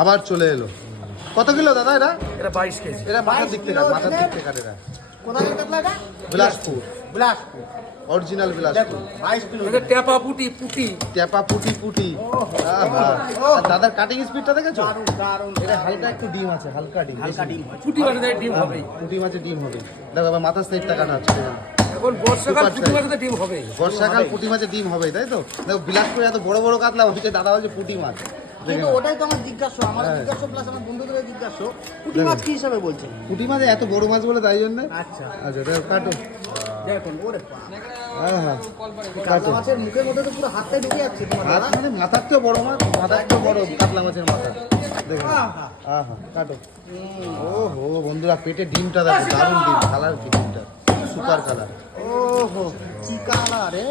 আবার চলে এলো। কত কিলো দাদা এটা? এটা 22 কেজি। এটা মাথার দিক থেকে মাথার দিক থেকে কাটে না। কোথায় কাটলা এটা? বিলাসপুর বিলাসপুর অরিজিনাল বিলাসপুর। 22 কিলো। এটা টেপা পুটি পুটি। ট্যাপা পুটি পুটি। আহা। আর দাদার কাটিং স্পিডটা দেখেছো? দারুণ দারুণ। এটা হালকা একটু ডিম আছে, হালকা ডিম। হালকা ডিম হয়। পুটি মাঝে ডিম হবে। পুটি মাছে ডিম হবে। দেখো আবার মাথার সাইডটা কাটা হচ্ছে দেখুন। এখন বর্ষাকাল Super পুটি size। মাঝে ডিম হবে। বর্ষাকাল পুঁটি মাছে ডিম হবে, তাই তো? দেখো বিলাসপুরে এত বড় বড় কাতলা, ওদিকে দাদা বলছে পুঁটি মাছ। কিন্তু ওটাই তো আমার জিজ্ঞাসা, আমার জিজ্ঞাসা প্লাস আমার বন্ধুদের জিজ্ঞাসা পুঁটি মাছ কি হিসাবে বলছেন? পুঁটি মাছ এত বড় মাছ বলে তাই জন্য। আচ্ছা আচ্ছা দেখো কাটো। দেখুন ওরে বাপ। হ্যাঁ কাতলা মাছের মুখের মধ্যে তো পুরো হাতটাই ঢুকে যাচ্ছে তোমার হাত দাদা। মানে মাথার তো বড় মাছ, মাথার তো বড় কাতলা মাছের মাথা। দেখুন আহা। আহা কাটো। ওহো বন্ধুরা পেটে ডিমটা দেখো, দারুণ ডিম, কালার কি ডিমটা, সুপার কালার। ওহো কি কালার রে।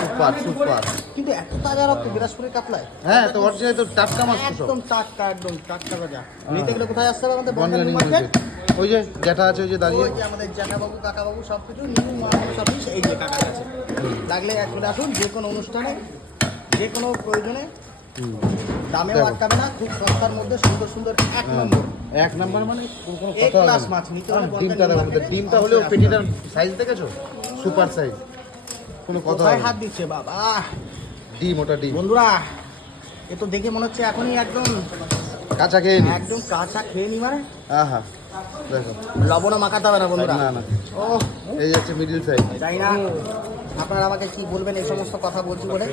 Super super. কিন্তু এত তাজা রক্ত বিলাসপুরের কাতলায়। হ্যাঁ তো অরিজিনাল তো টাটকা মাছ তো সব। একদম টাটকা তাজা। নিতে গেলে কোথায় আসতে হবে আমাদের Bongaon Bongaon new market? Market. ওই যে জ্যাঠা আছে ওই যে দাঁড়িয়ে। ওই যে আমাদের জ্যাঠাবাবু কাকাবাবু সব কিছু নিউ মার্কেট সবই এই যে কাকার কাছে। লাগলে চলে আসুন যে কোনো অনুষ্ঠানে যে কোনো প্রয়োজনে। দামেও দেখো। আটকাবে না, খুব সস্তার মধ্যে সুন্দর সুন্দর এক নম্বর এক নাম্বার মানে কোনো এক কথা ক্লাস হবে না। মাছ নিতে হলে ডিমটা বনগাঁ দেখো, নিউ ডিমটা মার্কেট হলেও অবশ্যই পেটিটার সাইজ দেখেছো? সুপার সাইজ, কোনো কথা কোথায় হবে হাত না। দিচ্ছে বাবা। ডিম ওটা ডিম, বন্ধুরা এ তো দেখে মনে হচ্ছে এখনই একদম কাঁচা খেয়ে নি। একদম কাঁচা খেয়ে নি মানে আহা দেখো, লবণও মাখাতে হবে না বন্ধুরা। না না, ও এই যাচ্ছে মিডিল সাইজ। জানি না আপনারা আমাকে কি বলবেন এই সমস্ত কথা বলছি বলে,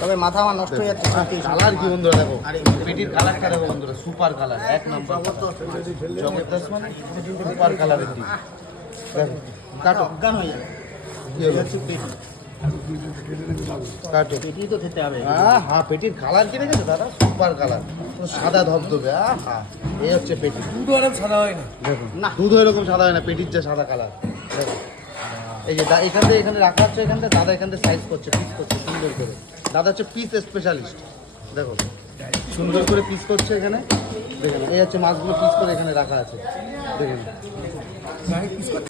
তবে মাথা আমার নষ্ট হয়ে যাচ্ছে সত্যি। কালার কি বন্ধুরা দেখো, আরে পেটির কালারটা দেখো বন্ধুরা, সুপার কালার, এক নাম্বার জবরদস্ত মানে সুপার কালারের ডিম। দেখো কাটো, অজ্ঞান হয়ে যাবে। কি হলো? হচ্ছে পেটি। কাটো। পেটি তো খেতে হবে। হ্যাঁ পেটির কালার কি দেখেছো দাদা? সুপার কালার, সাদা ধবধবে। আহা এই হচ্ছে পেটি। দুধ অনেক সাদা হয় না। দেখুন না। দুধ এরকম সাদা হয় না, পেটির যে সাদা কালার। দেখুন এই যে এখান থেকে এখানে রাখা হচ্ছে, এখান থেকে দাদা এখান থেকে সাইজ করছে, পিস করছে সুন্দর করে। দাদা হচ্ছে পিস স্পেশালিস্ট। দেখো সুন্দর করে পিস করছে এখানে। দেখুন এই হচ্ছে মাছগুলো পিস করে এখানে রাখা আছে। দেখুন